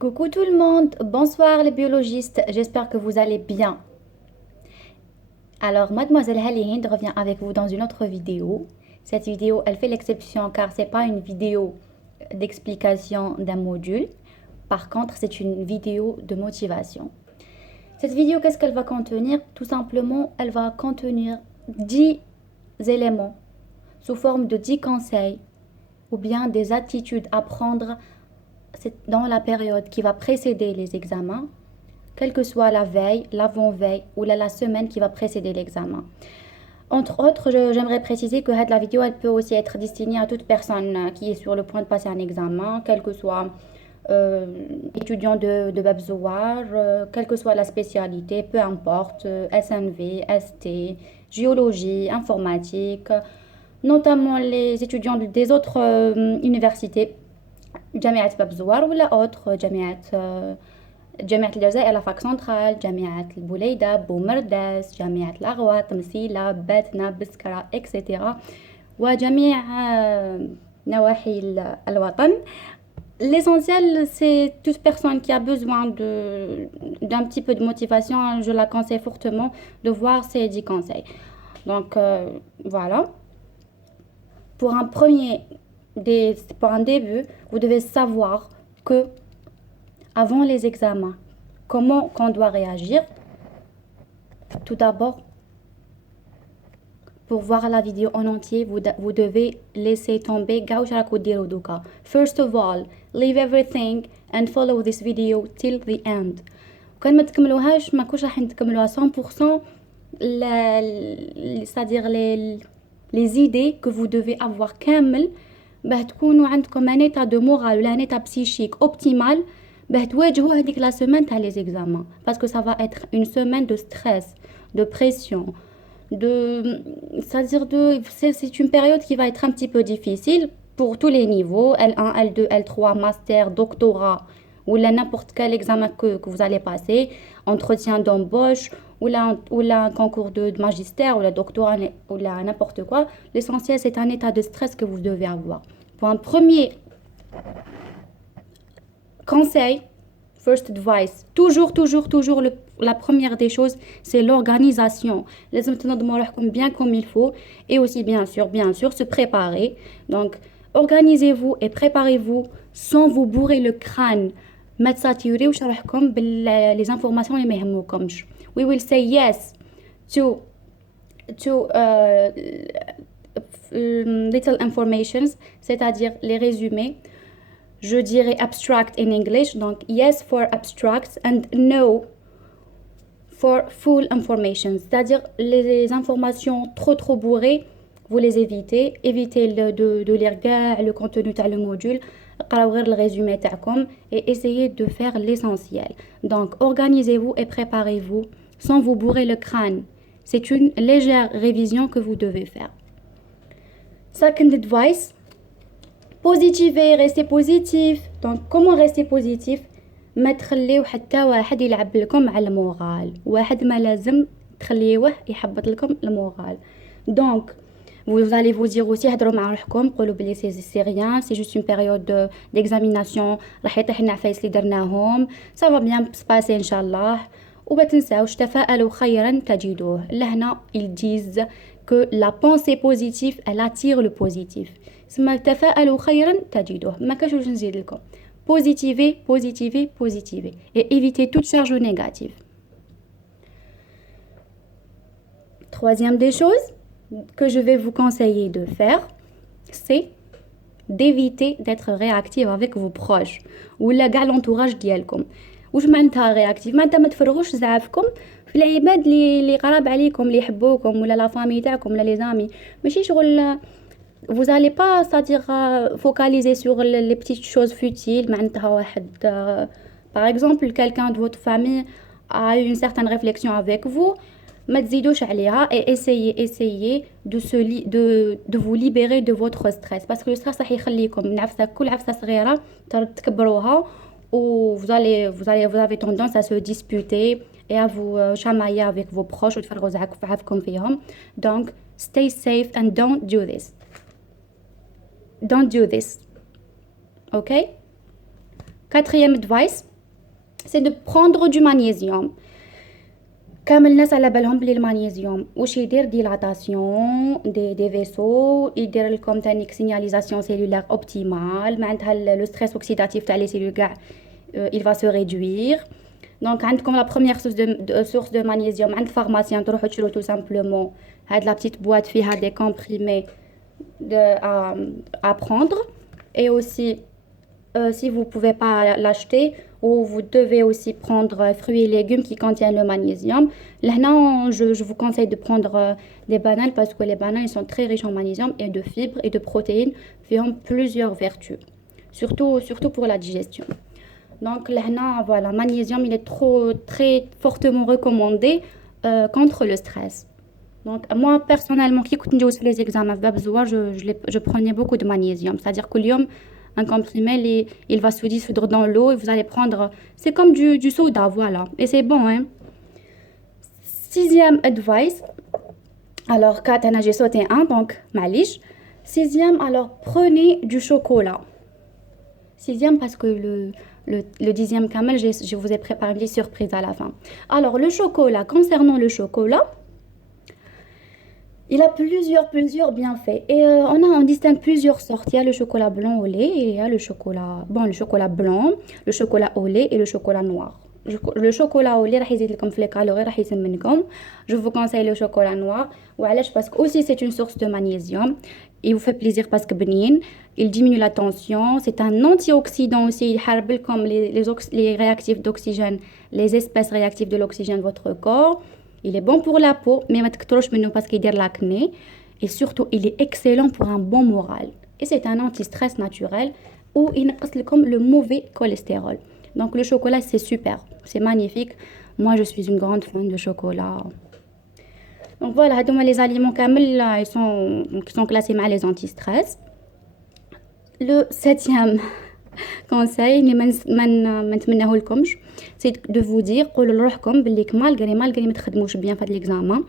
Coucou tout le monde, bonsoir les biologistes, j'espère que vous allez bien. Alors, mademoiselle Halihind revient avec vous dans une autre vidéo. Cette vidéo, elle fait l'exception car c'est pas une vidéo d'explication d'un module. Par contre, c'est une vidéo de motivation. Cette vidéo, qu'est-ce qu'elle va contenir? Tout simplement, elle va contenir 10 éléments sous forme de 10 conseils ou bien des attitudes à prendre dans la période qui va précéder les examens, quelle que soit la veille, l'avant-veille ou la semaine qui va précéder l'examen. Entre autres, j'aimerais préciser que la vidéo elle peut aussi être destinée à toute personne qui est sur le point de passer un examen, quel que soit étudiant de Babzouar, quelle que soit la spécialité, peu importe, SNV, ST, géologie, informatique, notamment les étudiants des autres universités, جامعة باب زوار ولا autre جامعة الجزائر لا فاك سنترال، جامعة البوليدة، بومرداس، جامعة الأغواط، مسيلة، باتنا، بسكرة إكسيتيرا وجميع نواحي الوطن. L'essentiel, c'est toute personne qui a besoin d'un petit peu de motivation, je la conseille fortement de voir ces 10 conseils. Donc, voilà. Pour un pour un début, vous devez savoir que avant les examens, comment qu'on doit réagir. Tout d'abord, pour voir la vidéo en entier, vous devez laisser tomber gauche à la. First of all, leave everything and follow this video till the end. كان ما تكملوهاش ما كوش راح نتكملوها 100%. C'est-à-dire les idées que vous devez avoir كامل باه تكونوا عندكم ان état de morale ولا ان état psychique optimal باه تواجهوا هذيك la semaine تاع les examens, parce que ça va être une semaine de stress, de pression, c'est une période qui va être un petit peu difficile pour tous les niveaux, L1, L2, L3, master, doctorat ou n'importe quel examen que vous allez passer, entretien d'embauche ou un concours de magistère ou le doctorat ou n'importe quoi. L'essentiel, c'est un état de stress que vous devez avoir. Pour un premier conseil, first advice, toujours la première des choses, c'est l'organisation. Les hommes bien comme il faut et aussi bien sûr, se préparer. Donc, organisez-vous et préparez-vous sans vous bourrer le crâne. ما تساتيوريوش روحكم باللي informations اللي ما يهموكمش. We will say yes to little informations, c'est-à-dire les résumés. Je dirais abstract in English, donc yes for abstracts and no for full information, c'est-à-dire les informations trop bourrées, vous les évitez. Évitez de lire le contenu de le module, le résumé تاعكم, et essayez de faire l'essentiel. Donc organisez-vous et préparez-vous sans vous bourrer le crâne. C'est une légère révision que vous devez faire. Second advice, positivez, restez positif. Donc comment rester positif? ما تخليو حتى واحد يلعب لكم على المورال, واحد ما لازم تخليوه يحبط لكم المورال. Donc vous allez vous dire aussi هضروا مع روحكم, قولوا بلي c'est rien, c'est juste une période d'examination, راح يطيح لنا عفايس اللي درناهم, ça va bien se passer ان شاء الله. وما تنساوش تفاءلوا خيرا تجدوه. لهنا ils disent que la pensée positive elle attire le positif. سما تفاءلوا خيرا تجدوه, ما كاش واش نزيد لكم. Positivez et évitez toute charge négative. Troisième des choses que je vais vous conseiller de faire, c'est d'éviter d'être réactif avec vos proches ou l'entourage ديالكم. واش معناتها réactif؟ معناتها ما تفرغوش زعافكم في العباد اللي قراب عليكم, اللي يحبوكم, ولا لا فامي تاعكم, ولا لي زامي. ماشي شغل vous allez pas, c'est-à-dire focaliser sur les petites choses futiles. Par exemple, quelqu'un de votre famille a eu une certaine réflexion avec vous, ما تزيدوش عليها et essayez de vous libérer de votre stress, parce que le stress راح يخليكم من عفسة, كل عفسة صغيرة تكبروها, ou vous avez tendance à se disputer et à vous chamailler avec vos proches وتفرغوا زعافكم فيهم. Donc stay safe and don't do this. Don't do this. Ok? Quatrième advice, c'est de prendre du magnésium. كامل الناس على بالهم بلي المغنيسيوم واش يدير ديلاتاسيون دي فيسو، يدير لكم تاني سينياليزاسيون سيلولار اوبتيمال، معناتها لو ستريس اوكسيداتيف تاع لي سيلول كاع il va se réduire. دونك عندكم لا بروميير سورس دو مغنيسيوم عند فارماسيان، تروحوا تشرو تو سامبلومون هاد لا بتيت بواط فيها دي كومبريمي à prendre. Et aussi, si vous ne pouvez pas l'acheter, ou vous devez aussi prendre fruits et légumes qui contiennent le magnésium. Là, je vous conseille de prendre des bananes parce que les bananes ils sont très riches en magnésium et de fibres et de protéines qui ont plusieurs vertus, surtout pour la digestion. Donc là, voilà, magnésium il est très fortement recommandé contre le stress. Donc moi personnellement, qui écoute les examens, je prenais beaucoup de magnésium, c'est-à-dire que un comprimé, il va se dissoudre dans l'eau et vous allez prendre. C'est comme du soda, voilà. Et c'est bon, hein. Sixième advice. Alors, quatre, j'ai sauté un, donc, malish. Sixième, alors, prenez du chocolat. Sixième, parce que le dixième camel, je vous ai préparé une petite surprise à la fin. Alors, le chocolat, concernant le chocolat, il a plusieurs bienfaits. Et on distingue plusieurs sortes. Il y a le chocolat blanc au lait et il y a le chocolat blanc, le chocolat au lait et le chocolat noir. Le chocolat au lait, راح يزيد لكم في les calories, راح يسمنكم. Je vous conseille le chocolat noir. وعلاش parce que aussi c'est une source de magnésium. Il vous fait plaisir parce que بنين. Il diminue la tension. C'est un antioxydant aussi. يحارب لكم les réactifs d'oxygène, les espèces réactives de l'oxygène de votre corps. Il est bon pour la peau, mais ما تكتروش منه parce qu'il y a de l'acné. Et surtout, il est excellent pour un bon moral. Et c'est un anti-stress naturel où il نقص لكم le mauvais cholestérol. Donc le chocolat, c'est super, c'est magnifique. Moi, je suis une grande fan de chocolat. Donc voilà, les aliments كامل, ils sont classés مع les anti-stress. Le septième conseil اللي ما نتمناه لكمش c'est de vous dire قولوا لروحكم باللي malgré ما تخدموش bien في هذا l'examen,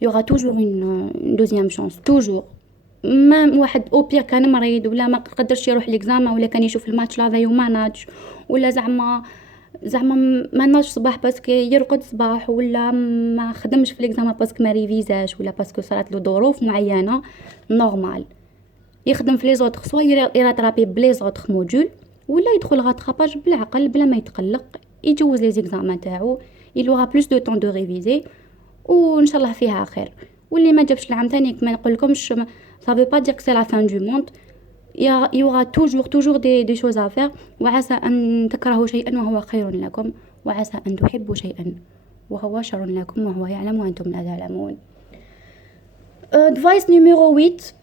il y aura toujours une deuxième chance, toujours. ما واحد او بير كان مريض ولا ما قدرش يروح ليكزاما ولا كان يشوف الماتش لافي وما ناضش، ولا زعما ما ناضش صباح باسكو يرقد صباح، ولا ما خدمش في ليكزاما باسكو ما ريفيزاش، ولا باسكو صارت له ظروف معينه نورمال يخدم في لي زوتر، سوا يراترابي بلي زوتر موديول، ولا يدخل غاتراباج بالعقل بلا ما يتقلق يجوز لي زيكزامان تاعو. il aura plus de temps de réviser وان شاء الله فيها خير. واللي ما جابش العام تاني كما نقول لكمش ça veut pas dire que c'est la fin du monde. Il y aura toujours des choses à faire. وعسى أن تكرهوا شيئا وهو خير لكم، وعسى أن تحبوا شيئا وهو شر لكم وهو يعلم وأنتم لا تعلمون. Advice numéro 8.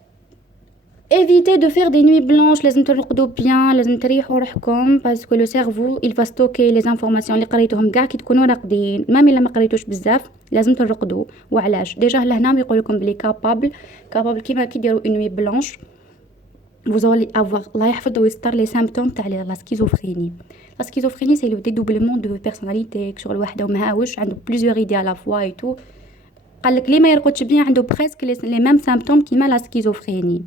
Évitez de faire des nuits blanches. لازم ترقدوا bien، لازم تريحوا روحكم parce que le cerveau il va stocker les informations اللي قريتوهم كاع كي تكونوا راقدين، مام الا ما قريتوش بزاف لازم ترقدوا. وعلاش ديجا لهنا يقول لكم بلي capable كيما كي ديروا une nuit blanche vous allez avoir الله يحفظ ويستر les symptômes تاع la schizophrénie. La schizophrénie c'est le dédoublement de personnalité، شغل واحد ومهاوش عنده plusieurs idées à la fois et tout. قال لك لي ما يرقدش بيان عنده presque les mêmes symptômes كيما la schizophrénie.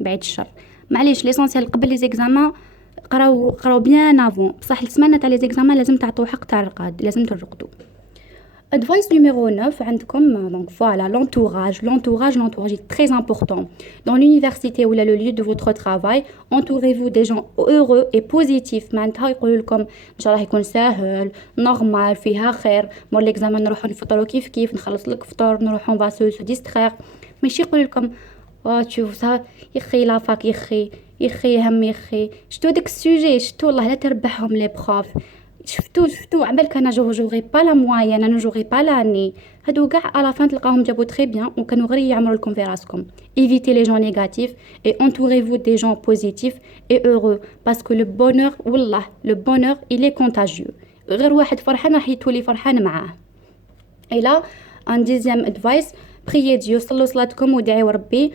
بعيد الشر، معليش ليسونسيال قبل لي زيكزامان قراو بيان افون، بصح السمانه تاع لي زيكزامان لازم تعطوا حق تاع الرقاد، لازم ترقدوا. Advice numéro 9 عندكم donc voilà l'entourage est très important dans l'université ou là le lieu de votre travail. Entourez-vous des gens heureux et positifs. معناتها يقولوا لكم ان شاء الله يكون ساهل نورمال فيها خير، مور ليكزامان نروحوا نفطروا كيف نخلص لك فطور نروحوا فاسو سو ديسترير، ماشي يقولوا لكم تشوف صا يخي لافاك يخي هم يخي شتو داك السوجي شتو والله لا تربحهم لي بروف شفتو عبالك انا جوغي با لا موين انا جوغي با لاني هادو كاع على فان تلقاهم جابو تري بيان وكانوا غير يعمروا لكم في راسكم. Évitez les gens négatifs et entourez-vous des gens positifs et heureux parce que le bonheur والله le bonheur il est contagieux. غير واحد فرحان راح يتولي فرحان معاه. Et là un deuxième advice, priez Dieu صلوا صلاتكم ودعيوا ربي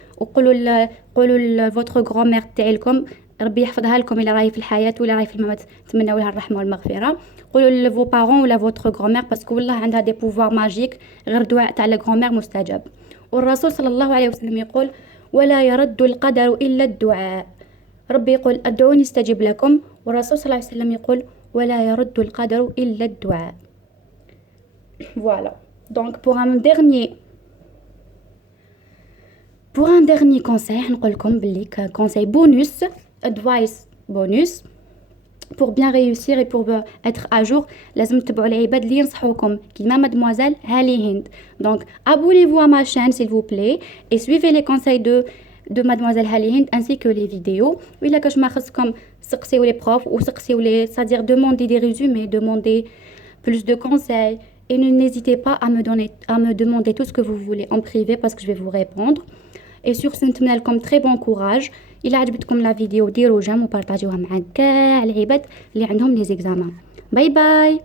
قولوا votre grand-mère تاعي لكم ربي يحفظها لكم إلا راهي في الحياة ولا راهي في الممات، تمنوا لها الرحمة والمغفرة. قولوا لفو بارون ولا فوتر غرومير باسكو والله عندها دي بوفوار ماجيك، غير دعاء تاع الغرومير مستجاب. والرسول صلى الله عليه وسلم يقول ولا يرد القدر إلا الدعاء. ربي يقول ادعوني استجب لكم، والرسول صلى الله عليه وسلم يقول ولا يرد القدر إلا الدعاء. Voilà. Donc pour un dernier conseil, نقول لكم باللي conseil bonus, advice bonus, pour bien réussir et pour être à jour, لازم تتبعوا العباد اللي ينصحوكم كيما mademoiselle هالي هند. Donc abonnez-vous à ma chaîne s'il vous plaît et suivez les conseils de mademoiselle هالي هند ainsi que les vidéos. وإلا كاش ما خصكم سقسيو les profs ou سقسيو les, c'est-à-dire demander des résumés, demander plus de conseils et n'hésitez pas à me demander tout ce que vous voulez en privé parce que je vais vous répondre. Et sur ce نتمنى لكم très bon courage. إلا عجبتكم لا فيديو ديروا جيم وبارطاجيوها مع كاع العباد اللي عندهم لي زيكزامان. باي باي.